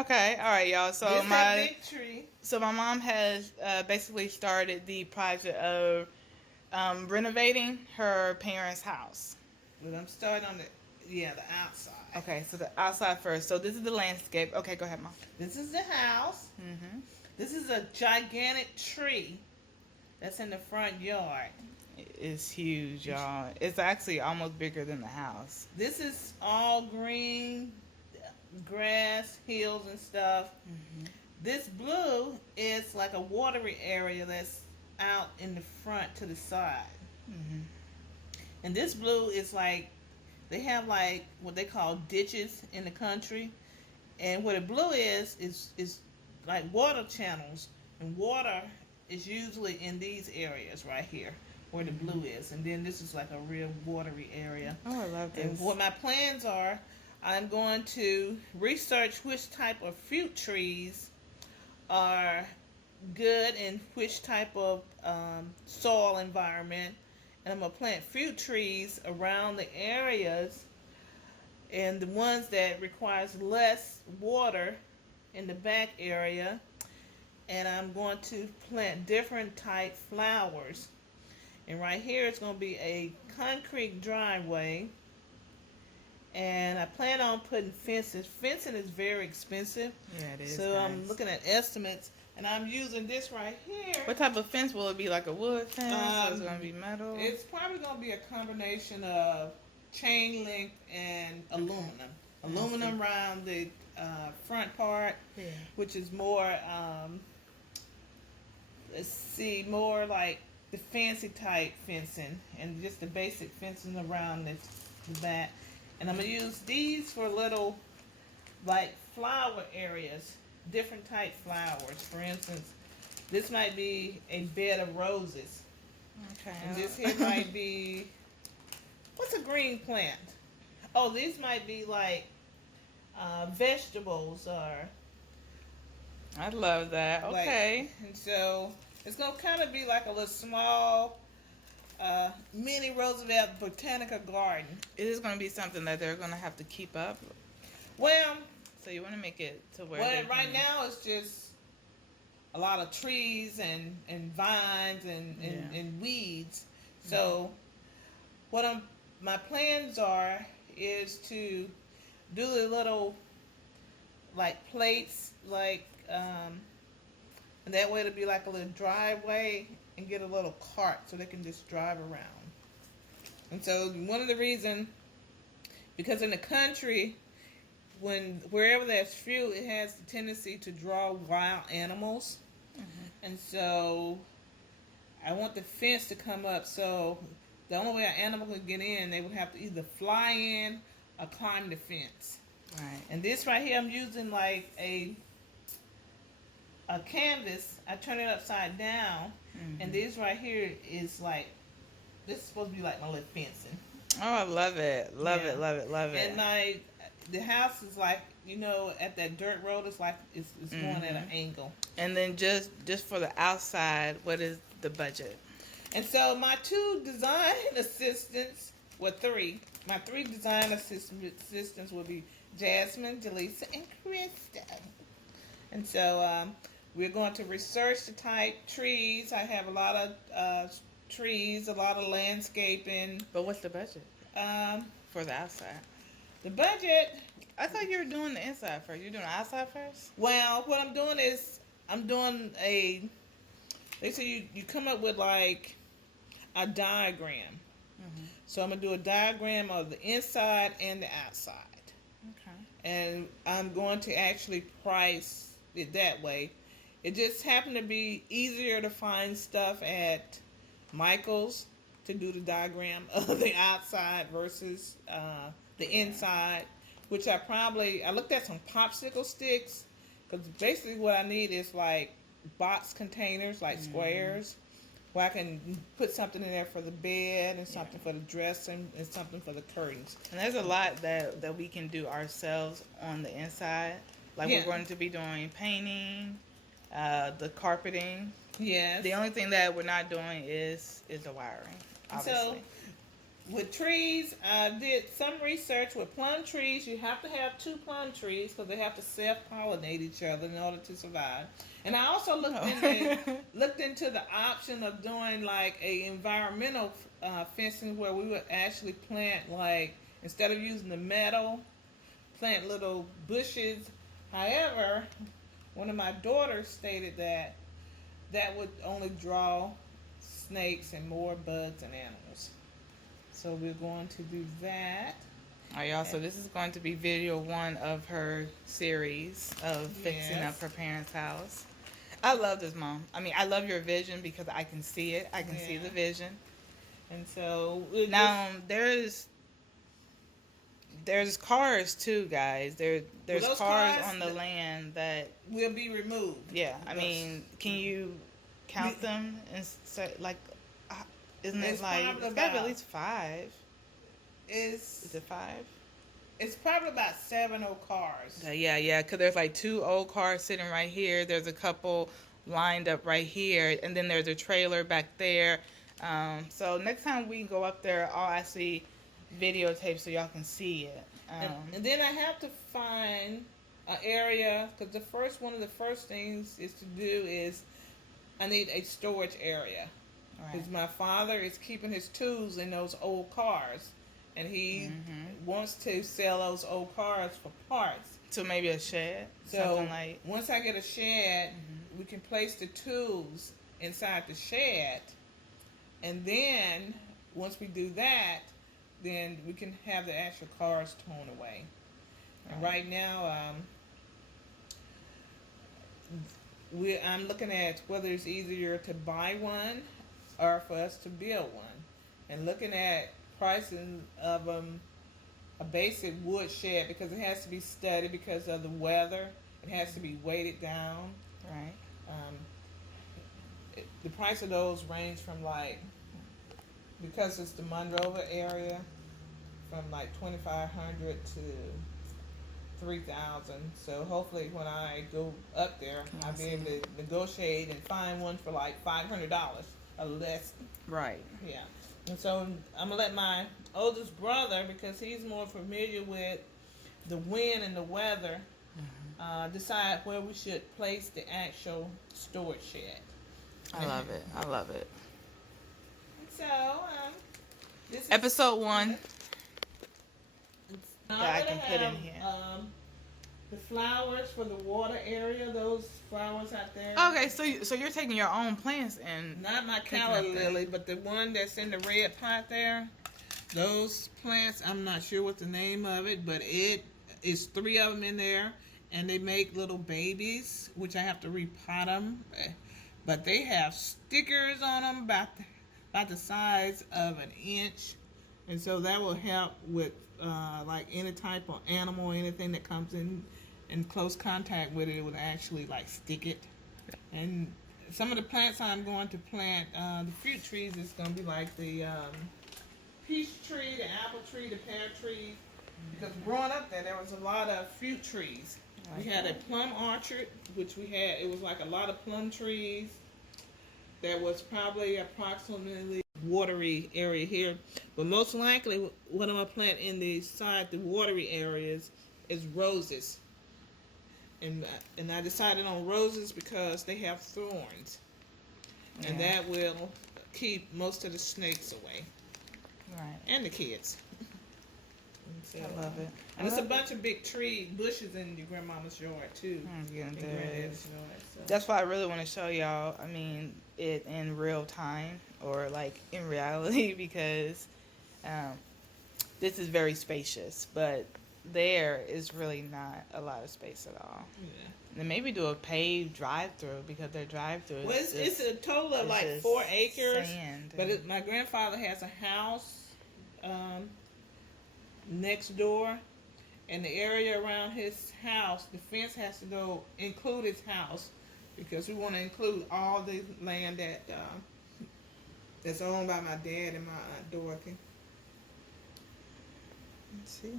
Okay, all right, y'all. So This my big tree. So my mom has basically started the project of renovating her parents' house. But I'm starting on the outside. Okay, so the outside first. So this is the landscape. Okay, go ahead, Mom. This is the house. This is a gigantic tree that's in the front yard. It's huge, y'all. It's actually almost bigger than the house. This is all green, grass, hills and stuff. This blue is like a watery area that's out in the front to the side. And this blue is like, they have like what they call ditches in the country. And what a blue is like water channels. And water is usually in these areas right here where the blue is. And then this is like a real watery area. Oh, I love this. And what my plans are, I'm going to research which type of fruit trees are good in which type of soil environment. And I'm going to plant fruit trees around the areas, and the ones that requires less water in the back area. And I'm going to plant different type flowers. And right here it's going to be a concrete driveway. And I plan on putting fences. Fencing is very expensive. Yeah, it is. So I'm looking at estimates. And I'm using this right here. What type of fence will it be? Like a wood fence? Or is it going to be metal? It's probably going to be a combination of chain link and aluminum. Aluminum around the front part, which is more, more like the fancy type fencing. And just the basic fencing around the back. And I'm going to use these for little, like, flower areas. Different type flowers. For instance, this might be a bed of roses. Okay. And this here might be, what's a green plant? Oh, these might be like vegetables or. I love that. Okay. And so it's going to kind of be like a little small mini Roosevelt botanical garden. Is this going to be something that they're going to have to keep up? Well, so you want to make it to where right now it's just a lot of trees and vines and weeds. So what my plans are is to do the little like plates, like and that way it'll be like a little driveway, and get a little cart so they can just drive around. And so one of the reasons, because in the country, wherever there's fruit, it has the tendency to draw wild animals. And so I want the fence to come up, so the only way an animal can get in, they would have to either fly in or climb the fence. Right. And this right here, I'm using like a canvas. I turn it upside down, and this right here is like, this is supposed to be like my little fencing. Oh, I love it. Love it. And the house is like, at that dirt road, it's like it's going at an angle. And then just for the outside, what is the budget? And so my two design assistants, three. My three design assistants will be Jasmine, Jaleesa, and Krista. And so we're going to research the type trees. I have a lot of trees, a lot of landscaping. But what's the budget for the outside? The budget, I thought you were doing the inside first. You're doing the outside first? Well, what I'm doing is they say you come up with like a diagram. So I'm going to do a diagram of the inside and the outside. Okay. And I'm going to actually price it that way. It just happened to be easier to find stuff at Michael's to do the diagram of the outside versus the inside, which I looked at some popsicle sticks, because basically what I need is like box containers, like squares, where I can put something in there for the bed and something for the dressing and something for the curtains. And there's a lot that we can do ourselves on the inside. Like we're going to be doing painting, the carpeting. Yes. The only thing that we're not doing is the wiring, obviously. So with trees, I did some research with plum trees. You have to have 2 plum trees because they have to self-pollinate each other in order to survive. And I also looked into the option of doing like a environmental fencing where we would actually plant, like, instead of using the metal, plant little bushes. However, one of my daughters stated that that would only draw snakes and more bugs and animals. So we're going to do that. All right, y'all. So this is going to be video 1 of her series of fixing up her parents' house. I love this, Mom. I mean, I love your vision because I can see it. I can see the vision. And so now there's cars too, guys. There's cars on the land that will be removed. Yeah, I mean, can you count them and say, like, isn't it like it's got to be at least 5? Is it 5? It's probably about 7 old cars. Yeah, because there's like 2 old cars sitting right here. There's a couple lined up right here, and then there's a trailer back there. So next time we go up there, I'll actually videotape so y'all can see it. And then I have to find an area, because one of the first things is to do is I need a storage area. Because my father is keeping his tools in those old cars. And he wants to sell those old cars for parts. So maybe a shed? So once I get a shed, we can place the tools inside the shed. And then once we do that, then we can have the actual cars torn away. And right now, I'm looking at whether it's easier to buy one or for us to build one. And looking at pricing of a basic wood shed, because it has to be studied because of the weather. It has to be weighted down. Right. The price of those range from, like, because it's the Monroe area, from like $2,500 to $3,000. So hopefully when I go up there, I'll be able to negotiate and find one for like $500 or less. Right. Yeah. And so I'm going to let my oldest brother, because he's more familiar with the wind and the weather, decide where we should place the actual storage shed. I love it. I love it. So, this is episode 1. that I can put in here. The flowers for the water area, those flowers out there. Okay, so you're taking your own plants and not my calla lily, but the one that's in the red pot there. Those plants, I'm not sure what the name of it, but it is 3 of them in there, and they make little babies, which I have to repot them. But they have stickers on them about the size of an inch, and so that will help with like any type of animal, anything that comes in close contact with it, it would actually like stick it. And some of the plants I'm going to plant, the fruit trees, is going to be like the peach tree, the apple tree, the pear tree. Because growing up there was a lot of fruit trees. We had a plum orchard, which it was like a lot of plum trees. There was probably approximately watery area here. But most likely, what I'm going to plant in the watery areas is roses. And I decided on roses because they have thorns. Yeah. And that will keep most of the snakes away. Right. And the kids. So, I love it. And it's a bunch of big bushes in your grandmama's yard too. That's why I really want to show y'all, I mean, it in real time or like in reality, because this is very spacious, but there is really not a lot of space at all. Yeah. And maybe do a paved drive-through, because their drive-through it's a total of like 4 acres. But my grandfather has a house next door, and the area around his house, the fence has to include his house, because we want to include all the land that's owned by my dad and my Aunt Dorothy. Let's see.